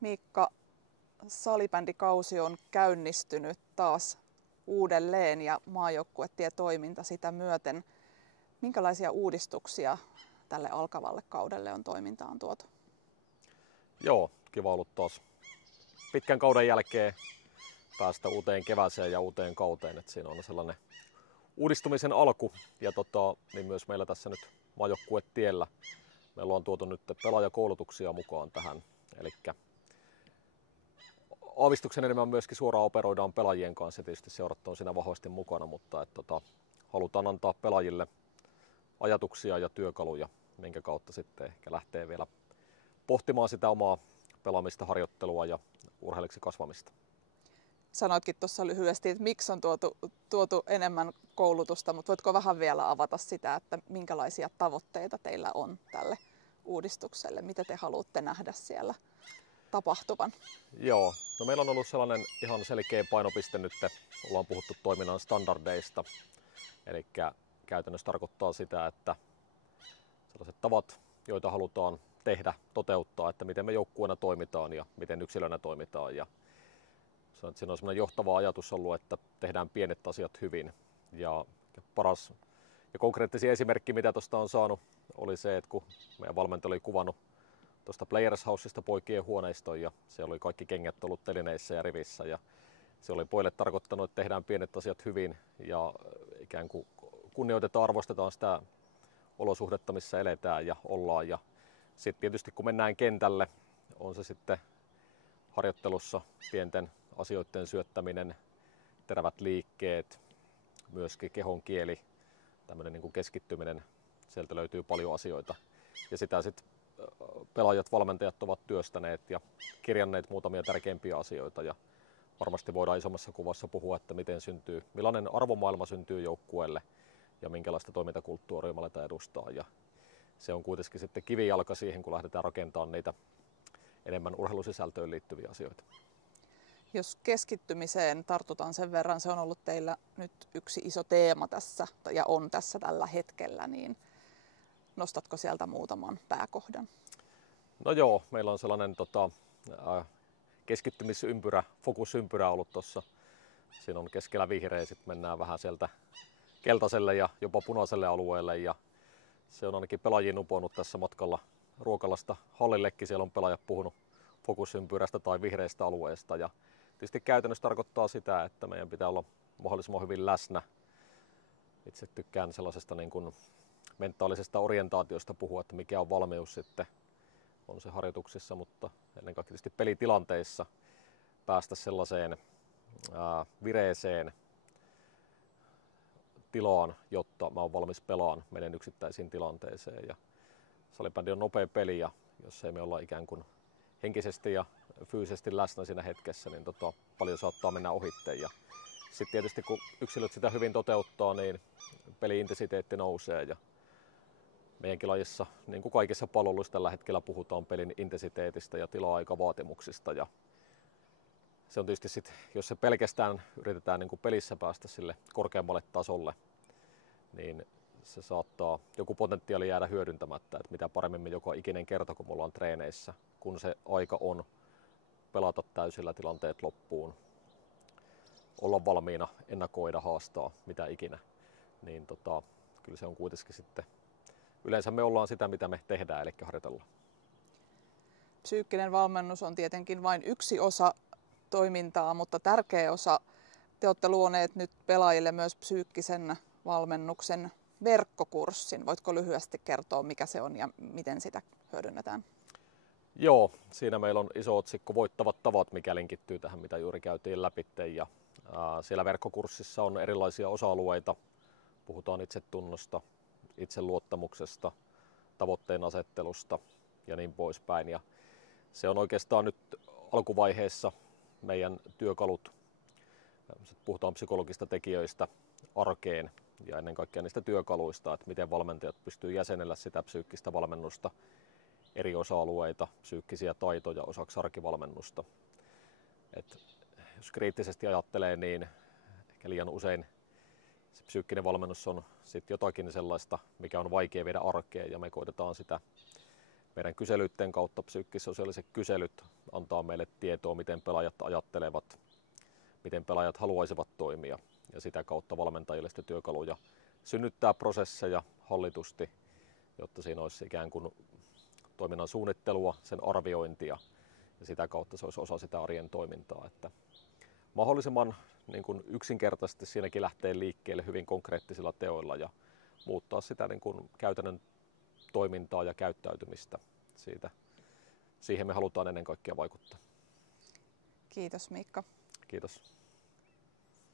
Miikka, salibändikausi on käynnistynyt taas uudelleen ja maajoukkuetietoiminta sitä myöten. Minkälaisia uudistuksia tälle alkavalle kaudelle on toimintaan tuotu? Joo, kiva ollut taas pitkän kauden jälkeen päästä uuteen kevääseen ja uuteen kauteen. Et siinä on sellainen uudistumisen alku ja niin myös meillä tässä nyt maajoukkuetiellä meillä on tuotu nyt pelaajakoulutuksia mukaan tähän. Eli aavistuksen enemmän myöskin suoraan operoidaan pelaajien kanssa, tietysti seurat on siinä vahvasti mukana, mutta halutaan antaa pelaajille ajatuksia ja työkaluja, minkä kautta sitten ehkä lähtee vielä pohtimaan sitä omaa pelaamista, harjoittelua ja urheilijaksi kasvamista. Sanoitkin tuossa lyhyesti, että miksi on tuotu enemmän koulutusta, mutta voitko vähän vielä avata sitä, että minkälaisia tavoitteita teillä on tälle uudistukselle? Mitä te haluatte nähdä siellä tapahtuvan? Joo, no meillä on ollut sellainen ihan selkeä painopiste nyt, ollaan puhuttu toiminnan standardeista, eli käytännössä tarkoittaa sitä, että sellaiset tavat, joita halutaan tehdä, toteuttaa, että miten me joukkueena toimitaan ja miten yksilönä toimitaan. Ja siinä on sellainen johtava ajatus ollut, että tehdään pienet asiat hyvin. Ja paras ja konkreettisia esimerkki, mitä tuosta on saanut, oli se, että kun meidän valmentaja oli kuvannut tuosta Players Houseista poikien huoneiston ja siellä oli kaikki kengät ollut telineissä ja rivissä. Ja se oli pojille tarkoittanut, että tehdään pienet asiat hyvin ja ikään kuin kunnioitetaan, arvostetaan sitä olosuhdetta, missä eletään ja ollaan. Ja sitten tietysti kun mennään kentälle, on se sitten harjoittelussa pienten asioiden syöttäminen, terävät liikkeet, myöskin kehon kieli, tämmöinen niin kuin keskittyminen, sieltä löytyy paljon asioita. Ja sitä sitten pelaajat, valmentajat ovat työstäneet ja kirjanneet muutamia tärkeimpiä asioita. Ja varmasti voidaan isommassa kuvassa puhua, että millainen arvomaailma syntyy joukkueelle ja minkälaista toimintakulttuuria me aletaan edustaa. Ja se on kuitenkin sitten kivijalka siihen, kun lähdetään rakentamaan niitä enemmän urheilusisältöön liittyviä asioita. Jos keskittymiseen tartutaan sen verran, se on ollut teillä nyt yksi iso teema tässä ja on tässä tällä hetkellä, niin nostatko sieltä muutaman pääkohdan? No joo, meillä on sellainen keskittymisympyrä, fokusympyrä ollut tuossa. Siinä on keskellä vihreä, sitten mennään vähän sieltä keltaiselle ja jopa punaiselle alueelle. Ja se on ainakin pelaajien uponnut tässä matkalla Ruokalasta hallillekin. Siellä on pelaajat puhunut fokusympyrästä tai vihreästä alueesta. Ja tietysti käytännössä tarkoittaa sitä, että meidän pitää olla mahdollisimman hyvin läsnä. Itse tykkään sellaisesta niin kuin mentaalisesta orientaatiosta puhua, että mikä on valmius sitten on se harjoituksissa, mutta ennen kaikkea tietysti pelitilanteissa päästä sellaiseen vireeseen tilaan, jotta mä oon valmis pelaan menen yksittäisiin tilanteeseen. Ja salibändi on nopea peli ja jos ei me olla ikään kuin henkisesti ja fyysisesti läsnä siinä hetkessä, niin paljon saattaa mennä ohitte. Ja sitten tietysti kun yksilöt sitä hyvin toteuttaa, niin peli-intensiteetti nousee. Ja meidänkin lajissa, niin kuin kaikissa palveluissa tällä hetkellä puhutaan pelin intensiteetistä ja tila-aikavaatimuksista. Ja se on tietysti sit, jos se pelkästään yritetään niin kuin pelissä päästä sille korkeammalle tasolle, niin se saattaa joku potentiaali jäädä hyödyntämättä, että mitä paremmin me joka ikinen kerta, kun me ollaan treeneissä, kun se aika on pelata täysillä tilanteet loppuun, olla valmiina, ennakoida, haastaa, mitä ikinä, niin kyllä se on kuitenkin sitten, yleensä me ollaan sitä, mitä me tehdään, eli harjoitellaan. Psyykkinen valmennus on tietenkin vain yksi osa toimintaa, mutta tärkeä osa. Te olette luoneet nyt pelaajille myös psyykkisen valmennuksen verkkokurssin. Voitko lyhyesti kertoa, mikä se on ja miten sitä hyödynnetään? Joo, siinä meillä on iso otsikko Voittavat tavat, mikä linkittyy tähän, mitä juuri käytiin läpi. Ja siellä verkkokurssissa on erilaisia osa-alueita. Puhutaan itsetunnosta, itseluottamuksesta, tavoitteen asettelusta ja niin poispäin. Ja se on oikeastaan nyt alkuvaiheessa meidän työkalut, puhutaan psykologista tekijöistä arkeen ja ennen kaikkea niistä työkaluista, että miten valmentajat pystyy jäsenellä sitä psyykkistä valmennusta, eri osa-alueita, psyykkisiä taitoja osaksi arkivalmennusta. Et jos kriittisesti ajattelee, niin ehkä liian usein se psyykkinen valmennus on sit jotakin sellaista, mikä on vaikea viedä arkeen ja me koitetaan sitä meidän kyselyiden kautta psyykkisosiaaliset kyselyt antaa meille tietoa, miten pelaajat ajattelevat, miten pelaajat haluaisivat toimia ja sitä kautta valmentajille sitten työkaluja synnyttää prosesseja hallitusti, jotta siinä olisi ikään kuin toiminnan suunnittelua, sen arviointia ja sitä kautta se olisi osa sitä arjen toimintaa. Että mahdollisimman niin kuin yksinkertaisesti siinäkin lähtee liikkeelle hyvin konkreettisilla teoilla ja muuttaa sitä niin kuin käytännön toimintaa ja käyttäytymistä. Siihen me halutaan ennen kaikkea vaikuttaa. Kiitos Miikka. Kiitos.